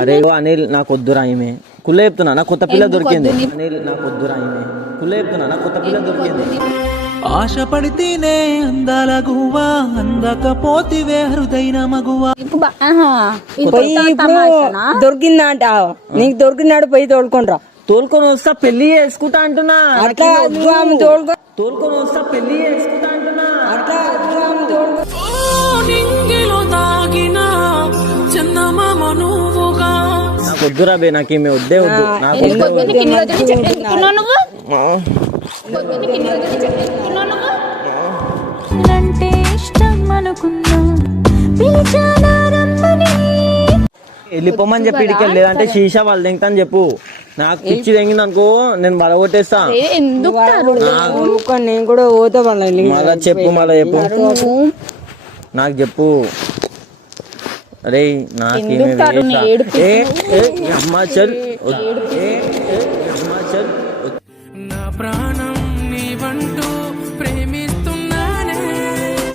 అరే అనిల్ నాకు వద్దురా ఈమె కుల్ల చెప్తున్నా నాకు కొత్త పిల్ల దొరికింది. అనిల్ నాకు వద్దురా ఈమె కుల్ల చెప్తున్నా నాకు కొత్త పిల్ల దొరికింది. ఆశపడితేనే అందాల గువ్వా అందకపోతివే హృదయన మగువా. దొరికిందంట నీకు దొరికినాడు పోయి తోలుకొనిరా. తోలుకొని వస్తా పెళ్లి చేసుకుంటా అంటున్నా. అట్లా తోలుకొని వస్తా పెళ్లి చేసుకుంటా అంటున్నా. నాకు వద్దురా బే నాకు ఈమె వద్దే వద్దు. నాకు వెళ్ళిపోమని చెప్పి ఇడికి లేదంటే శీషా వాళ్ళు తెంగుతా అని చెప్పు. నాకు పిచ్చి తెంగింది అనుకో నేను బలగొట్టేస్తా. నేను కూడా పోతా మళ్ళా చెప్పు నాకు చెప్పు. అరే నాకేమే అమ్మా చల్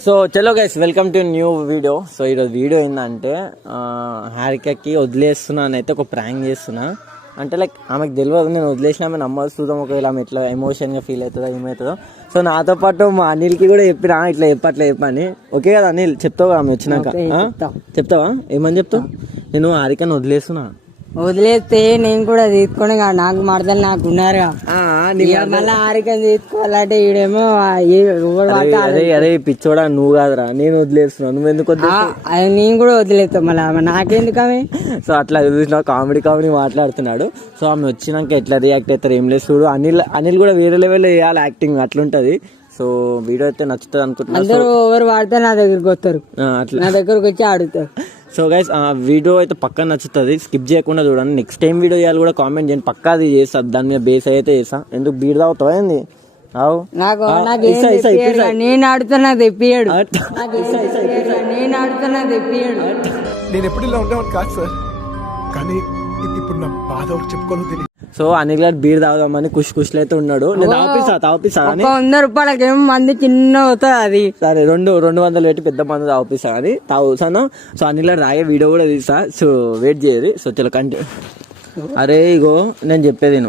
సో చలో guys welcome to new video. So ఈరోజు వీడియో ఏంటంటే హారికకి వదిలేస్తున్నాను అయితే ఒక ప్రాంక్ చేస్తున్నా. అంటే లైక్ ఆమెకు తెలియదు నేను వదిలేసిన ఆమె నమ్మదు. చూద్దాం ఒకవేళ ఆమె ఎట్లా ఎమోషన్గా ఫీల్ అవుతుందో ఏమవుతుందో. సో నాతో పాటు మా అనిల్కి కూడా చెప్పినా ఇట్లా చెప్పని. ఓకే కదా అనిల్ చెప్తావు ఆమె వచ్చినాక చెప్తావా? ఏమని చెప్తావు? నేను హారికని వదిలేస్తే నేను కూడా తీసుకొని నాకు మరదలు నాకు ఉన్నారుగా మళ్ళీ హారికని తీసుకోవాలంటే ఈడేమో అరే పిచ్చోడా నువ్వు కాదురా నేను వదిలేస్తున్నా నువ్వు ఎందుకు నేను కూడా వదిలేస్తా మళ్ళీ నాకెందుకు ఆమె. సో అట్లా చూసిన కామెడీ మాట్లాడుతున్నాడు. సో ఆమె వచ్చినాక ఎట్లా రియాక్ట్ అవుతారు ఏం లేదు చూడు. అనిల్ కూడా వేరే లెవెల్ వేయాలి యాక్టింగ్ అట్లుంటది. సో వీడియో అయితే నచ్చుతుంది అనుకుంటున్నా. అందరూ ఎవరు వాడితే నా దగ్గరకు వస్తారు, అట్లా నా దగ్గరకు వచ్చి ఆడుతారు. సో గైస్ ఆ వీడియో అయితే పక్కా నచ్చుతుంది, స్కిప్ చేయకుండా చూడండి. నెక్స్ట్ టైం వీడియో చేయాలి కూడా కామెంట్ చేయండి, పక్కా అది చేస్తా. దాని మీద బేస్ అయితే చేస్తా. ఎందుకు బీడ్ తాగుతావా ఏంది? నేను ఆడుతున్నా తెప్పియాడు, నేను ఆడుతున్నా తెప్పియాడు. నేను ఎప్పుడు ఇలా ఉండేవాడు కాదు సార్, కానీ ఇప్పుడు నా బాధ చెప్పుకోలేదు తెలియదు. సో అనిల్ గారు బీర్ తాగుదామని ఖుషిలో అయితే ఉన్నాడు. నేను తాపిస్తా 100 రూపాయలకి ఏమో మంది చిన్న అవుతుంది అది. సరే 200 పెట్టి పెద్ద మంది తాపిస్తా అని తాగుతాను. సో అనిల్ గారు తాగే వీడియో కూడా తీస్తా. సో వెయిట్ చేయరు. సో చలో కంటే అరే ఇగో నేను చెప్పేది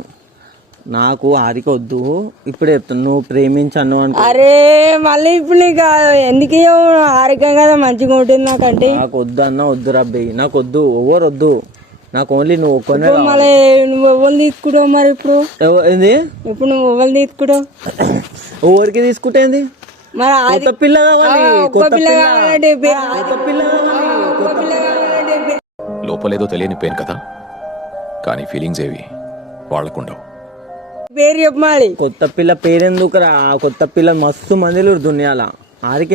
నాకు హారిక వద్దు ఇప్పుడే చెప్తాను. నువ్వు ప్రేమించాను అంటే అరే మళ్ళీ ఇప్పుడు నీకు ఎందుకు హారిక కదా మంచిగా ఉంటుంది నాకంటే. నాకు వద్దు అన్న వద్దు రబ్బయ్య నాకు వద్దు, ఎవరు వద్దు నాకు ఓన్లీ నువ్వు ఒక్కనే. మళ్ళీ నువ్వు ఎవరు తీసుకుంటావు మరి ఇప్పుడు? ఏంది ఇప్పుడు నువ్వు ఎవరు తీసుకుంటావు? ఎవరికి తీసుకుంటేంది మరి పిల్ల కావాలి, లోపలేదో తెలియని పెయిన్ కదా, కానీ ఫీలింగ్స్ ఏవి వాళ్ళకుండవు. పేరు చెప్పాలి. కొత్త పిల్ల పేరెందుకురా? కొత్త పిల్ల మస్తు మందిలు దునియాల. హారిక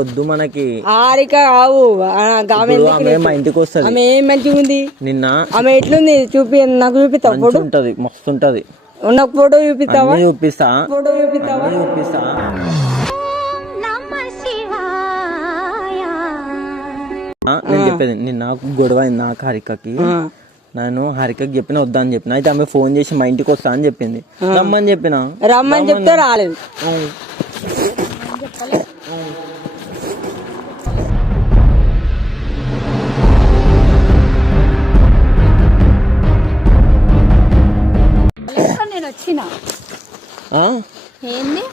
వద్దు మనకి. హారిక కావు మా ఇంటికి వస్తుంది. ఆమె ఏం మంచిగా ఉంది నిన్న. ఆమె ఎట్లుంది చూపి నాకు చూపిస్తావు? ఫోటో ఉంటది మస్తు ఉంటది. నాకు ఫోటో చూపిస్తావా? చూపిస్తా. ఫోటో చూపిస్తావా? చూపిస్తా. నేను చెప్పేది నాకు గొడవ అయింది నాకు హారికకి. నేను హారికకి చెప్పిన వద్దా అని చెప్పిన. అయితే ఆమె ఫోన్ చేసి మా ఇంటికి వస్తా అని చెప్పింది. రమ్మని చెప్పిన. రమ్మని చెప్తే రాలేదు. నేను వచ్చిన ఏంది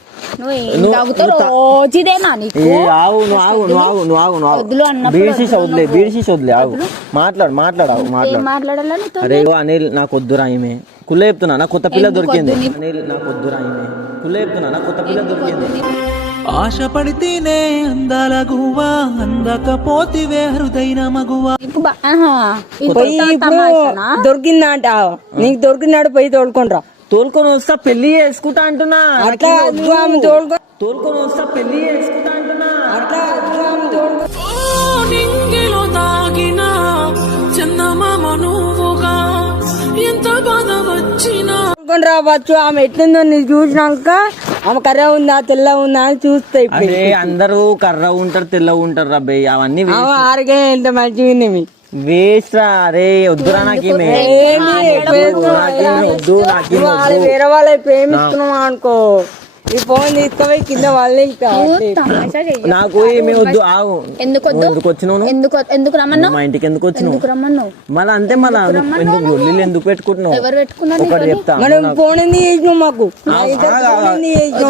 రోజుదేనా నీకు? అరే అనిల్ నాకు వద్దురా ఈమె కుల్ల చెప్తున్నా నాకు కొత్త పిల్ల దొరికింది. అనిల్ నాకు వద్దురా ఈమె కుల్ల చెప్తున్నా నాకు కొత్త పిల్ల దొరికింది. ఆశపడితేనే అందాల గువ్వా అందకపోతివే హృదయన మగువా. దొరికిందంట నీకు దొరికినాడు పోయి తోలుకొనిరా. తోలుకొని వస్తా పెళ్లి చేసుకుంటా అంటున్నా. తోలుకొని వస్తా పెళ్లి చేసుకుంటా అంటున్నా. రావచ్చు. ఆమె ఎట్లుందో నీకు చూసినాక ఆమె కర్ర ఉందా తెల్ల ఉందా అని చూస్తాయి. అందరూ కర్ర ఉంటారు తెల్ల ఉంటారు రబ్బే. అవన్నీ ఆరికే ఎంత మంచిగా ఉంది. వేస్ట్ రా. అరే వద్దురా నాకేమే వేరే వాళ్ళ ప్రేమిస్తున్నావా అనుకో ఈ ఫోన్ తీసుకుపోయి కింద వాళ్ళు నువ్వు తమాషా చెయ్యకు. నాకు ఏమి వద్దు ఆగు. ఎందుకు వద్దు? నువ్వు ఎందుకు వచ్చినావు నువ్వు? ఎందుకు రమ్మన్నావు? మా ఇంటికి ఎందుకు వచ్చినావు? ఎందుకు రమ్మన్నావు? మళ్ళీ అంతే మళ్ళీ ఎందుకు లొల్లిలు ఎందుకు పెట్టుకుంటున్నావు? ఎవరు పెట్టుకున్నారు ఒకటి నీతోని? చెప్తా మనం ఫోన్ ఎందుకు చేసినావు మాకు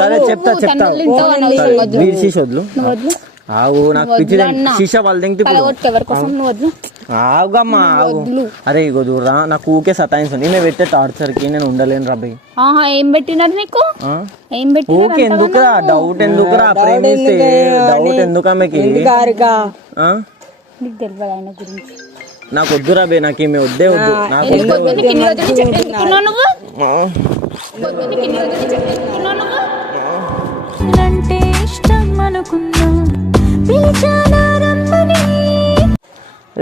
సరే చెప్తా కన్నులు తింటావు అనవసరం వద్దు. వీడి శీష వద్దు నువ్వు వద్దు. ఆగు నాకు పిచ్చి అన్న. శీష వాళ్ళు తింటే పలగొట్టు ఎవరి కోసం నువ్వు వద్దు. ఆగమ్మా ఆగు. వద్దులు. అరే ఇగో దూరా నాకు ఊకే సతాయించండి నేను పెట్టే టార్చర్ కి నేను ఉండలేను రాబోయ్. ఆహా ఏం పెట్టినారు నీకు? ఏం పెట్టినారు? ఊకే ఎందుకురా డౌట్ ఎందుకురా ప్రేమిస్తే డౌట్ ఎందుకు ఆమెకి ఆ? నీకు తెలియదు ఆయన గురించి. నాకు వద్దు రాబే నాకు ఏమి వద్దే వద్దు నాకు ఎందుకు వద్దే వద్దు? నీకు ఇన్ని రోజులు చెప్పేసుకున్నావు నువ్వు? వద్దు. వద్దు, నీకు ఇన్ని రోజులు చెప్పేసుకున్నావు నువ్వు? అంటే ఇష్టం అనుకున్నా పిలిచానా రమ్మని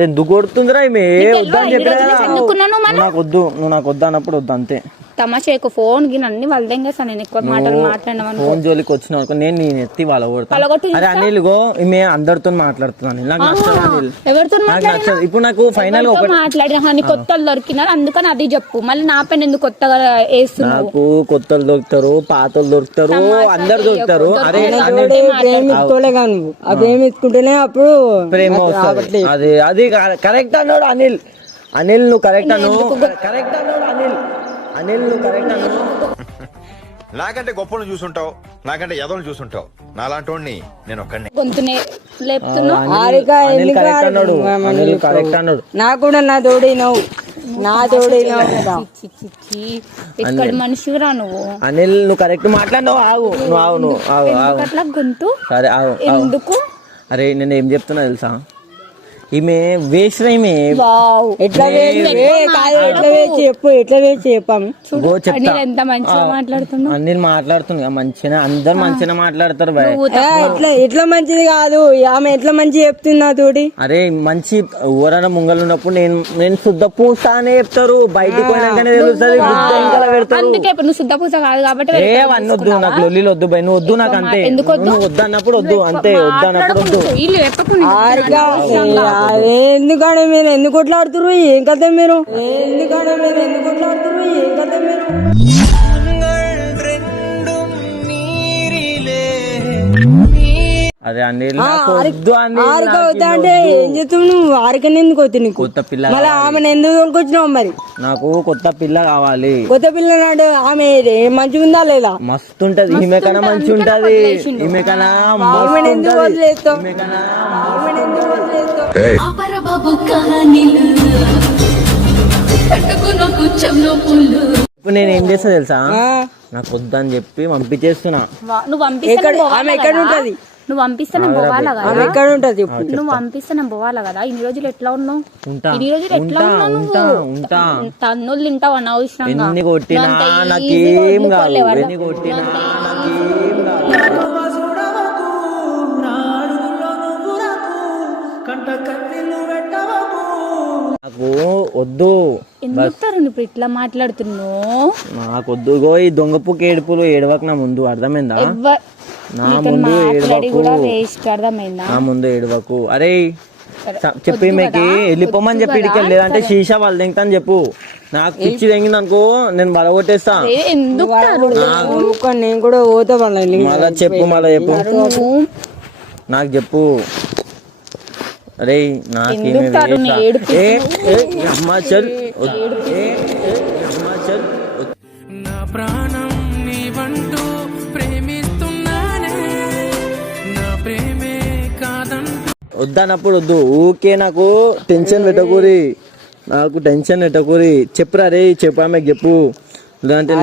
ఎందుకు కొడుతుందిరా ఈమె వద్దని చెప్పినా కదా. ఎందుకున్నాను మన నాకు వద్దు నువ్వు నాకు వద్దు అన్నప్పుడు వద్దు అంతే. తమాషా ఫోన్ గిన్ అన్ని వాళ్ళదేంగా నేను ఎక్కువ మాటలు మాట్లాడినాను. ఫోన్ జోలికి వచ్చినావు అనుకో నేను ఎత్తి వాళ్ళ కొడతా. పలగొట్టి అరే అనిల్ గో ఈమె అందరితో మాట్లాడుతున్నాను నాకు నచ్చదు అనిల్. ఎవరితో నాకు నచ్చదు ఇప్పుడు నాకు ఫైనల్ గా మాట్లాడినా నీ కొత్తలు దొరికినారు అందుకని అది చెప్పు. మళ్ళీ నా పైన ఎందుకు కొత్తగా వేస్తున్నావు? నాకు కొత్తలు దొరుకుతారు పాతలు దొరుకుతారు అందరు దొరుకుతారు. అరే ప్రేమించుకోలే కానీ నువ్వు ఆ ప్రేమించుకుంటేనే అప్పుడు ప్రేమ వస్తుంది. అది అది కరెక్ట్ అన్నాడు అనిల్. అనిల్ నువ్వు కరెక్ట్ అన్నావు కరెక్ట్ అన్నాడు అనిల్. అనిల్ నువ్వు కరెక్ట్ అన్నావు. నాకంటే గొప్పలను చూసుంటావు, నాకంటే ఎదవలు చూసుంటావు. నాలాంటి వాడిని నేను ఒక్కడిని. గొంతునే లేపుతున్నావు. అనిల్ కరెక్ట్ అన్నాడు. అనిల్ కరెక్ట్ అన్నాడు. నాకు కూడా నా తోడినావు నా తోడినావు కదా. చి, చి, చి. ఇక్కడ మనిషిరా నువ్వు. అనిల్ నువ్వు కరెక్ట్ మాట్లాడినావు ఆగు నువ్వు ఆగు నువ్వు ఆగు ఆగు అట్లా గొంతు సరే ఆగు ఆగు. ఎందుకు? అరే నేను ఏం చెప్తున్నా తెలుసా ఈమె వేస్ట్ ఈమె వావ్. ఎట్లా వేసి చెప్పు ఎట్లా వేసి చెప్పాము గో చెప్తా. అనిల్ ఎంత మంచిగా మాట్లాడుతున్నావు. అనిల్ మాట్లాడుతుంది మంచిగా అందరు మంచిగా మాట్లాడతారు భయ్. ఎట్లా ఎట్లా మంచిది కాదు ఆమె ఎట్లా మంచి చెప్తుంది నా తోటి. అరే మంచి ఎవరైనా ముంగలు ఉన్నప్పుడు నేను శుద్ధ పూసా అనే చెప్తారు బయటికి పోయినాకనే తెలుస్తుంది ఇంకా పెడతారు. అందుకే ఇప్పుడు నువ్వు శుద్ధ పూజ కాదు కాబట్టి ఏ అవన్నీ వద్దు నాకు లొల్లిలు వద్దు భయ్ నువ్వు వద్దు నాకు అంతే. ఎందుకు వద్దు? నువ్వు వద్దు అన్నప్పుడు వద్దు అంతే వద్దు అన్నప్పుడు వద్దు. ఇల్లు ఎందుకంటే మీరు ఎందుకు కొట్లాడుతుర్రు ఏం కథ మీరు ఎందుకంటే మీరు ఎందుకు కొట్లాడుతుర్రు ఏం కథ మీరు. అరే అనిల్ నాకు వద్దు అనిల్ ఆరిక నాకు అవుతా అంటే ఏం చేస్తావు నువ్వు ఆరికని ఎందుకు వద్దు నీకు కొత్త పిల్ల మళ్ళీ ఆమెను ఎందుకు కొనుకొచ్చినావు మరి. నాకు కొత్త పిల్ల కావాలి. కొత్త పిల్ల నాడు ఆమె మంచిగా ఉందా లేదా. మస్తు ఉంటది ఈమె కన్నా మంచి ఉంటది ఈమె కన్నా ఆమెను ఎందుకు వదిలేస్తావు ఈమె కన్నా ఆమెను ఎందుకు వదిలేస్తావు. అపరబాబు కహానీలు పెట్టుకున్న కూర్చంలో పుల్లు ఇప్పుడు నేను ఏం చేస్తా తెలుసా నాకు వద్దని చెప్పి పంపించేస్తున్నా. నువ్వు పంపిస్తే ఆమె ఎక్కడ ఉంటది నువ్వు పంపిస్తే నేను పోవాలా కదా. ఆమె ఎక్కడ ఉంటది చెప్పు. నువ్వు పంపిస్తే నేను పోవాలా కదా. ఇన్ని రోజులు ఎట్లా ఉన్నావు? ఉంటా ఇన్ని రోజులు ఎట్లా ఉన్నావు ఉంటా నువ్వు? ఉంటా తన్నులు తింటావు అనవసరంగా. ఎన్ని కొట్టినా నువ్వు అంత నాకేం easy గా కాదు వదులుకోలేవా? ఎన్ని కొట్టినా నాకేం కాదు. నాకు వద్దు ఎందుకు ఇప్పుడు ఇట్లా మాట్లాడుతున్నావు? నాకు వద్దు గో ఈ దొంగ పుక్క ఏడుపులు ఏడవక నా ముందు అర్థమైందా నా ముందు మాట్లాడి ఏడవకు కూడా వేస్ట్ అర్థమైందా? నా ముందు ఏడవకు. అరే చెప్పి మీకు వెళ్ళిపోమని చెప్పి ఇడికి లేదంటే శీషా వాళ్ళు తెంగుతాను చెప్పు. నాకు పిచ్చి తెంగింది అనుకో నేను బలగొట్టేస్తా. ఎందుకు నేను కూడా పోతా వాళ్ళని మళ్ళా చెప్పు మళ్ళా చెప్పు నాకు చెప్పు. అరే నాకేమి అమ్మా చల్ అమ్మా చల్. నా ప్రాణం నీవంటూ ప్రేమిస్తున్నానే నా ప్రేమే కాదంటూ. వద్దన్నప్పుడు వద్దు ఊకే నాకు టెన్షన్ పెట్టకూరి నాకు టెన్షన్ పెట్టకూరి చెప్పురా రే చెప్పు ఆమెకు చెప్పు. లేదంటే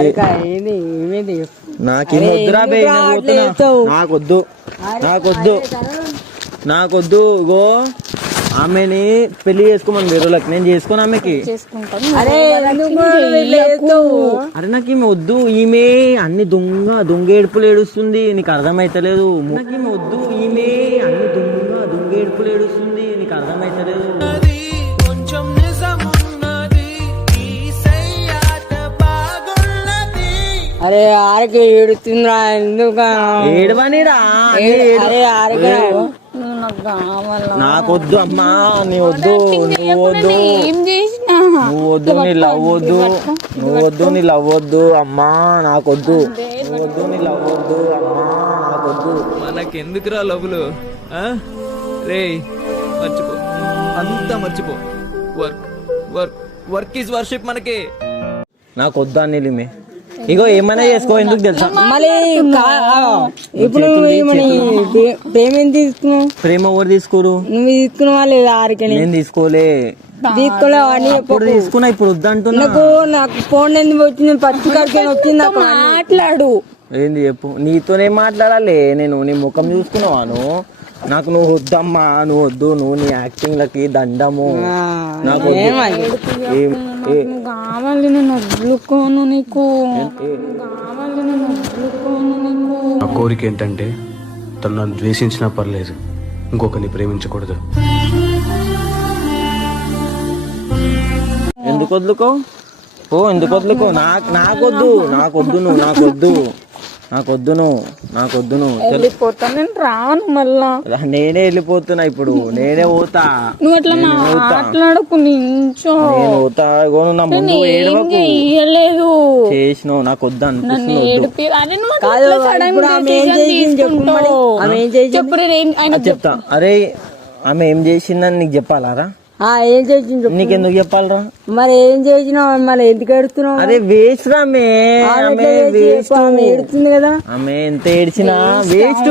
నాకేం వద్దురా బే నాకొద్దు నాకొద్దు నాకొద్దు గో ఆమెని పెళ్లి చేసుకోమని వేరేళ్ళకి నేను చేసుకోను ఆమెకి. అరే నాకు ఈమె వద్దు ఈమె అన్ని దొంగ ఏడుపులు ఏడుస్తుంది నీకు అర్థమైతలేదు. నాకు ఈమె వద్దు ఈమె అన్ని దొంగ ఏడుపులు ఏడుస్తుంది నీకు అర్థమైతలేదు. కొంచెం నిజమున్నది ఈ సయ్యాట బాగున్నది. అరే ఆరకి ఏడుతుందిరా ఎందుకు ఏడవనిరా అరే ఆరక నాకొద్దు అమ్మా నీ వద్దు నువ్వు వద్దు ఏం చేసినా నువ్వు వద్దు, నీ లవ్ వద్దు, నువ్వు వద్దు, నీ లవ్ వద్దు అమ్మా, నాకొద్దు. నువ్వు వద్దు, నీ లవ్ వద్దు అమ్మా, నాకొద్దు. మనకెందుకురా లవ్లు? రే మర్చిపో, అంతా మర్చిపో. Work work work is worship మనకి. నాకొద్దు అనిలిమే. ఇగో ఏమైనా చేసుకో, ఎందుకు తెలుసా? మళ్ళీ ఇప్పుడు ప్రేమ ఏం తీసుకున్నావు? ప్రేమ ఎవరు తీసుకోరు? నువ్వు తీసుకున్నావా లేదా? ఆరికని నేను తీసుకోలే. తీసుకోలేవు అని ఇప్పుడు తీసుకున్నా, ఇప్పుడు వద్దంటున్నా. నాకు ఫోన్ ఎందుకు వచ్చింది? పచ్చి కడికి వచ్చింది. మాట్లాడు. ఏంది చెప్పు? నీతోనే మాట్లాడాలి నేను. నీ ముఖం చూసుకున్నావాను. నాకు నువ్వు వద్దమ్మా, నువ్వు వద్దు, నువ్వు నీ యాక్టింగ్ లకి దండము. నాకు కావాలి, నేను వదులుకోను నీకు. కావాలి, నేను వదులుకోను నీకు. నా కోరిక ఏంటంటే తను నన్ను ద్వేషించినా పర్లేదు, ఇంకొకరిని ప్రేమించకూడదు. ఎందుకు వదులుకో? ఓ ఎందుకు వదులుకో? నాకొద్దు, నాకొద్దు, నువ్వు నాకొద్దు, నాకొద్దు, నువ్వు వెళ్ళిపోతాను, నేను రాను మళ్ళా. నేనే వెళ్ళిపోతున్నా ఇప్పుడు, నేనే పోతా. నువ్వు అట్లా మాట్లాడకు, నించో. నేను పోతా. నా ముందు ఏడవకు. చెయ్యలేదు చేసినావు, నాకు వద్దు నన్ను అనిపిస్తుంది. ఏడిపి. అరే నువ్వు అట్లా sudden decision తీసుకుంటావు. చెప్పు, ఆయన చెప్తా. అరే ఆమె ఏం చేసిందని నీకు చెప్పాలారా? ఏం చేసింది? నీకెందుకు చెప్పాలరా? మరి ఏం చేసినావు? మరి ఎందుకు ఏడుతున్నావు? అరే వేస్ట్ రామే, ఏడుతుంది కదా. ఆమె ఎంత ఏడ్చినా వేస్ట్.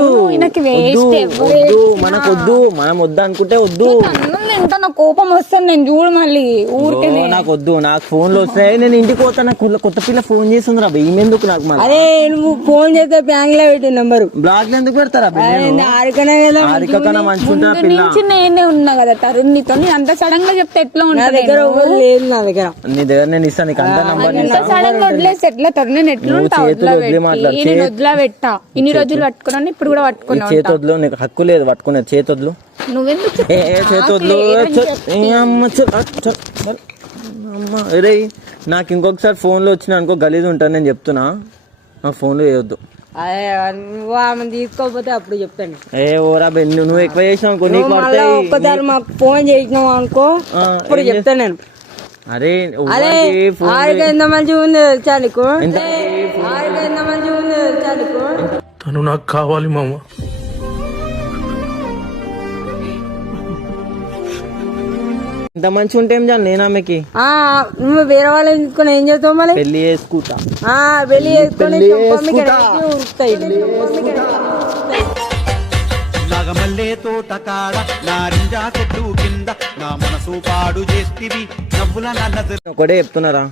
మనకొద్దు, మనం వద్దు అనుకుంటే వద్దు. ఎంత నా కోపం వస్తాను నేను చూడు మళ్ళీ ఊరికే. నాకు వద్దు, నాకు ఫోన్లు వస్తాయి, నేను ఇంటికి పోతా. నాకు కొత్త పిల్ల ఫోన్ చేస్తుంది రా, ఏమెందుకు నాకు? మళ్ళీ అరే నువ్వు ఫోన్ చేస్తే బ్యాంక్ లో పెట్టి నెంబరు బ్లాక్ లో ఎందుకు పెడతారా? ఆరికనే కదా. ఆరికన్నా మంచిగా ఉంటా పిల్ల. నుంచి నేనే ఉన్నా కదా తరుణ్, నీతో అంత సడన్ గా చెప్తే ఎట్లా నా ఉంటుంది? దగ్గర ఎవరు లేదు. నా దగ్గర నీ దగ్గర నేను ఇస్తాను, నీకు అంత నంబర్ సడన్ గా వదిలేసి ఎట్లా తరుణ్? నేను ఎట్లా ఉంటా? నేను వదిలా పెట్టా, ఇన్ని రోజులు పట్టుకున్నాను, ఇప్పుడు కూడా పట్టుకున్నా. చేతొద్దులు, నీకు హక్కు లేదు పట్టుకునేది. చేతొద్దులు, నువ్వెందుకు చేతొద్దులు. అరే నాకు ఇంకొకసారి ఫోన్లో వచ్చిన అనుకో గలీజ్ ఉంటాను, నేను చెప్తున్నా. నాకు ఫోన్లో చేయొద్దు. నువ్వు ఆమె తీసుకోకపోతే అప్పుడు చెప్తాను. ఏ ఓరా బెన్ను, నువ్వు ఎక్కువ చేసినావు అనుకో నీకు పడతాయి. ఒక్కసారి మాకు ఫోన్ చేసినావు అనుకో అప్పుడు చెప్తాను నేను. అరే ఆరిక ఎంత మంచిగా ఉంది తెలుసా నీకు? ఆరిక ఎంత మంచిగా ఉంది తెలుసా నీకు? తను నాకు కావాలి మామ. ఇంత మంచిగా ఉంటే ఏం చేయాలి నేను ఆమెకి? నువ్వు వేరే వాళ్ళని తీసుకొని ఏం చేస్తావు? మళ్ళీ పెళ్లి చేసుకుంటా. పెళ్లి చేసుకొని నాగమల్లే తోట కాడ నారింజా చెట్టు కింద నా మనసు పాడు చేస్తివి నవ్వుల నన్నది. ఒకటే చెప్తున్నారా,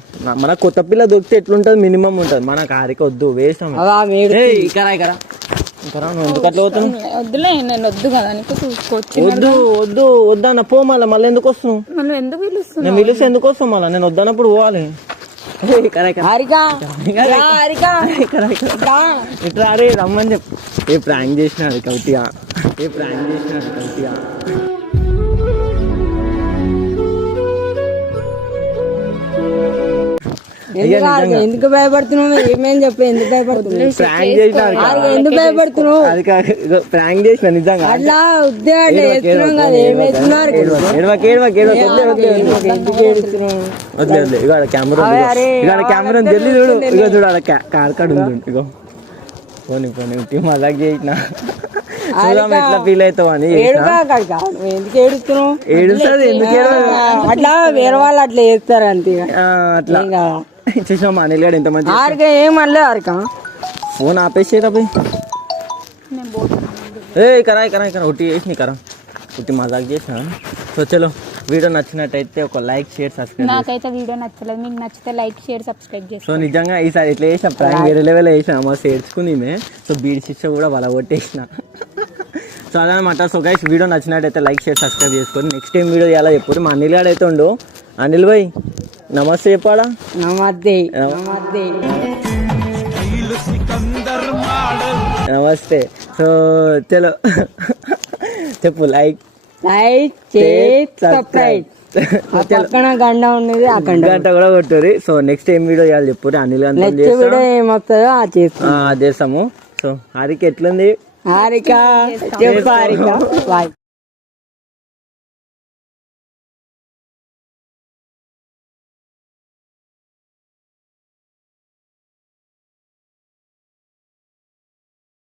మన కొత్త పిల్ల దొరికితే ఎట్లుంటది? మినిమం ఉంటది. మన కారికి వద్దు, వేస్ట్. నువ్వు ఎందుకు అట్లా పోతావు? వద్దులే, నేను వద్దు కదా నీకు, చూసుకోవచ్చు. వద్దు వద్దు వద్దన్న పో. మళ్ళీ ఎందుకు వస్తావు? మనం ఎందుకు పిలుస్తున్నావు? నేను పిలిస్తే ఎందుకు వస్తావు? మళ్ళీ నేను వద్దన్నప్పుడు పోవాలి. ఇట్లా అరే రమ్మని చెప్పు. ఏ ప్రాంక్ చేసినాడు కవిటిగా, ఏ ప్రాంక్ చేసినాడు కవిటిగా. ఎందుకు భయపడుతున్నావు? ఏమేం చెప్పు, ఎందుకు భయపడుతున్నావు? ప్రాంక్ చేసినాడు, ఎందుకు భయపడుతున్నావు? అది కాదు, ప్రాంక్ చేసిన నిజంగా. అట్లా ఉద్యోగం వేస్తున్నాం కదా, ఏమేస్తున్నారు? ఎందుకు ఏడుస్తున్నావు? వద్దు ఇక కెమెరా, ఇక కెమెరా జల్లి చూడు. ఇక చూడు ఆడ కార్ కార్డు ఉంది. ఇగో పోనీ మజాక్ చేసిన ఎట్లా ఫీల్ అవుతావు అని. ఎందుకు ఏడుస్తున్నావు? ఏడుస్తుంది ఎందుకు? అట్లా వేరే వాళ్ళు అట్లా చేస్తారు అంతే. అట్లా చూసినా మా అనిల్ గారు ఎంత మంచి. ఆరిక ఏమనలే. ఆరిక ఫోన్ ఆపేసేదా పోయి. ఏ కరా ఒకటి చేసి కరా ఒకటి మజాక్ చేసిన. సో చలో, వీడియో నచ్చినట్టయితే ఒక లైక్, షేర్, సబ్స్క్రైబ్. నాకైతే వీడియో నచ్చలేదు, మీకు నచ్చితే లైక్, షేర్, సబ్స్క్రైబ్ చేసి. సో నిజంగా ఈసారి ఎట్లా చేసిన ప్రాంక్ వేరే లెవెల్ వేసిన. మస్తు ఏడ్చుకుంది మే. సో బీడి శిక్ష కూడా వాళ్ళ కొట్టేసిన. సో అదనమాట. సో గైస్, వీడియో నచ్చినట్టయితే లైక్, షేర్, సబ్స్క్రైబ్ చేసుకొని నెక్స్ట్ టైం వీడియో ఎలా చెప్పారు. మా అనిల్ గారు అయితే ఉండు. అనిల్ భాయ్ నమస్తే చెప్పాడా? నమస్తే నమస్తే. సో చలో చెప్పు. Like, share, subscribe. పక్కన గంట ఉన్నది, ఆ గంట కూడా కొట్టుర్రి. సో నెక్స్ట్ ఏం వీడియో చేయాలి చెప్పు. అనిల్ గారు వీడియో ఏమొస్తుందో చేస్తాము. సో హారిక ఎట్లుంది? హారిక చెప్పు. హారిక బాయ్.